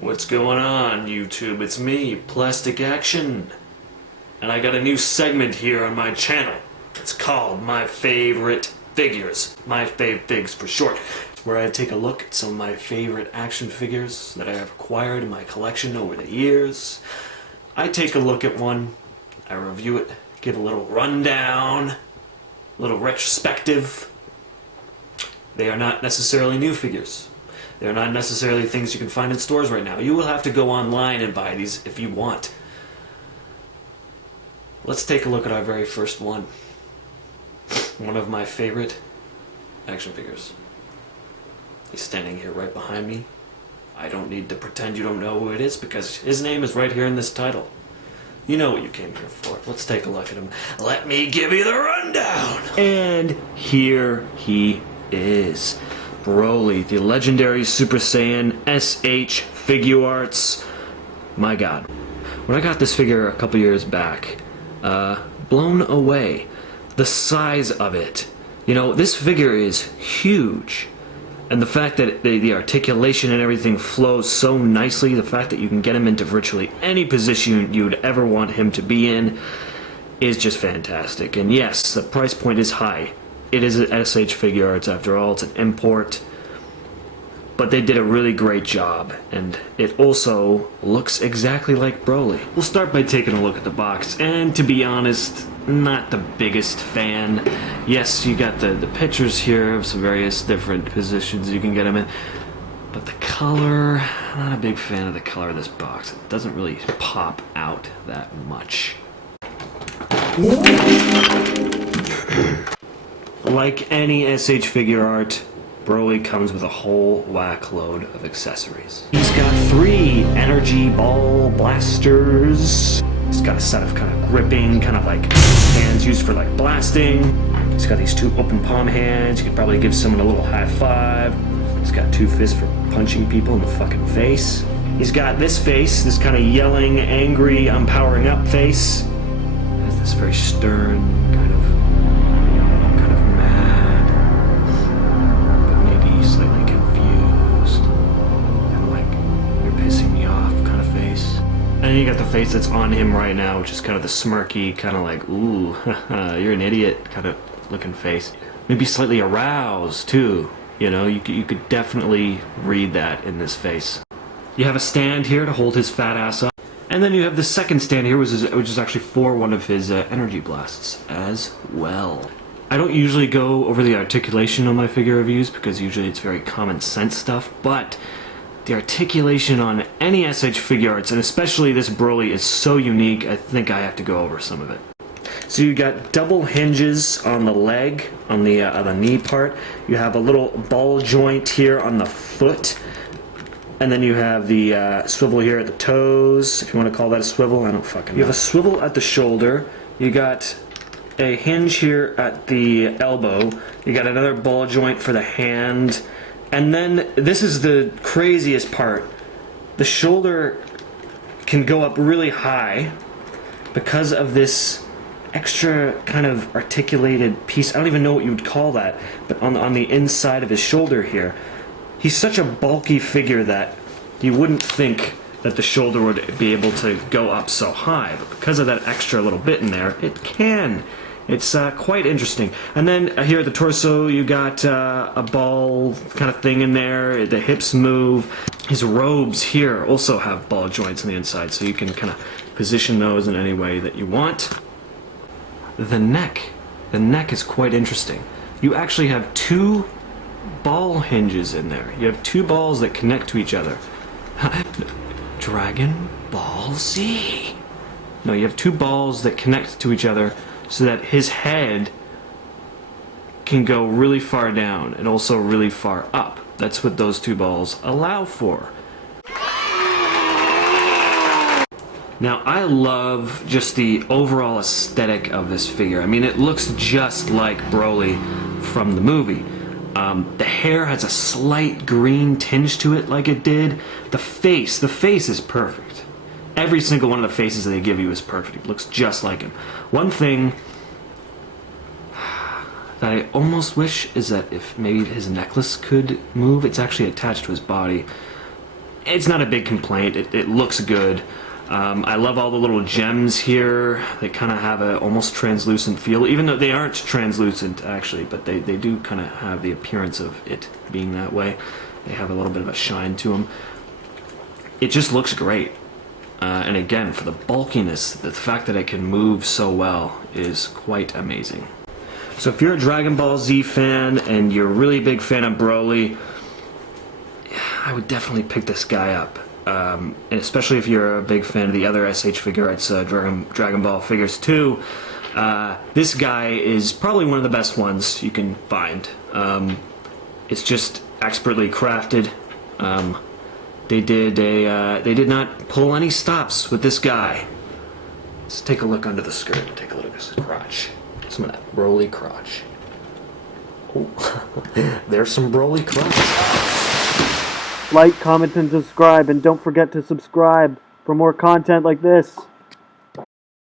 What's going on, YouTube? It's me, Plastic Action. And I got a new segment here on my channel. It's called My Favorite Figures. My Fave Figs for short. It's where I take a look at some of my favorite action figures that I have acquired in my collection over the years. I take a look at one, I review it, give a little rundown, a little retrospective. They are not necessarily new figures. They're not necessarily things you can find in stores right now. You will have to go online and buy these if you want. Let's take a look at our very first one. One of my favorite action figures. He's standing here right behind me. I don't need to pretend you don't know who it is because his name is right here in this title. You know what you came here for. Let's take a look at him. Let me give you the rundown! And here he is. Broly, the legendary Super Saiyan SH Figuarts. My god. When I got this figure a couple years back, blown away. The size of it. You know, this figure is huge. And the fact that the articulation and everything flows so nicely, the fact that you can get him into virtually any position you'd ever want him to be in, is just fantastic. And yes, the price point is high. It is an SH Figuarts after all, it's an import. But they did a really great job, and it also looks exactly like Broly. We'll start by taking a look at the box, and to be honest, not the biggest fan. Yes, you got the pictures here of some various different positions you can get them in, but the color, not a big fan of the color of this box. It doesn't really pop out that much. Like any SH figure art, Broly comes with a whole whack load of accessories. He's got 3 energy ball blasters. He's got a set of kind of gripping, kind of like hands used for like blasting. He's got these 2 open palm hands. You could probably give someone a little high five. He's got 2 fists for punching people in the fucking face. He's got this face, this kind of yelling, angry, I'm powering up face. Has this very stern, kind of mad, but maybe slightly confused, and like, you're pissing me off kind of face. And then you got the face that's on him right now, which is kind of the smirky, kind of like, ooh, you're an idiot kind of looking face. Maybe slightly aroused too, you know, you could definitely read that in this face. You have a stand here to hold his fat ass up. And then you have the second stand here, which is actually for one of his energy blasts as well. I don't usually go over the articulation on my figure reviews because usually it's very common sense stuff, but the articulation on any SH Figuarts, and especially this Broly, is so unique, I think I have to go over some of it. So you got double hinges on the leg, on the knee part. You have a little ball joint here on the foot. And then you have the swivel here at the toes, if you want to call that a swivel, I don't fucking know. You have a swivel at the shoulder, you got a hinge here at the elbow, you got another ball joint for the hand, and then this is the craziest part. The shoulder can go up really high because of this extra kind of articulated piece. I don't even know what you would call that, but on the inside of his shoulder here. He's such a bulky figure that you wouldn't think that the shoulder would be able to go up so high, but because of that extra little bit in there, it can. It's quite interesting. And then here at the torso, you got a ball kind of thing in there. The hips move. His robes here also have ball joints on the inside, so you can kind of position those in any way that you want. The neck is quite interesting. You actually have 2 ball hinges in there. You have 2 balls that connect to each other. Dragon Ball Z. No, you have 2 balls that connect to each other so that his head can go really far down and also really far up. That's what those 2 balls allow for. Now, I love just the overall aesthetic of this figure. I mean, it looks just like Broly from the movie. The hair has a slight green tinge to it like it did. The face is perfect. Every single one of the faces that they give you is perfect. It looks just like him. One thing that I almost wish is that if maybe his necklace could move, it's actually attached to his body. it's not a big complaint. It looks good. I love all the little gems here. They kind of have a almost translucent feel, even though they aren't translucent actually, but they do kind of have the appearance of it being that way. They have a little bit of a shine to them. It just looks great. And again, for the bulkiness, the fact that it can move so well is quite amazing. So if you're a Dragon Ball Z fan and you're a really big fan of Broly, I would definitely pick this guy up. And especially if you're a big fan of the other SH Figuarts, Dragon Ball figures too. This guy is probably one of the best ones you can find. It's just expertly crafted. They did not pull any stops with this guy. Let's take a look under the skirt. Take a look at his crotch. Some of that Broly crotch. Oh, there's some Broly crotch. Like, comment, and subscribe, and don't forget to subscribe for more content like this.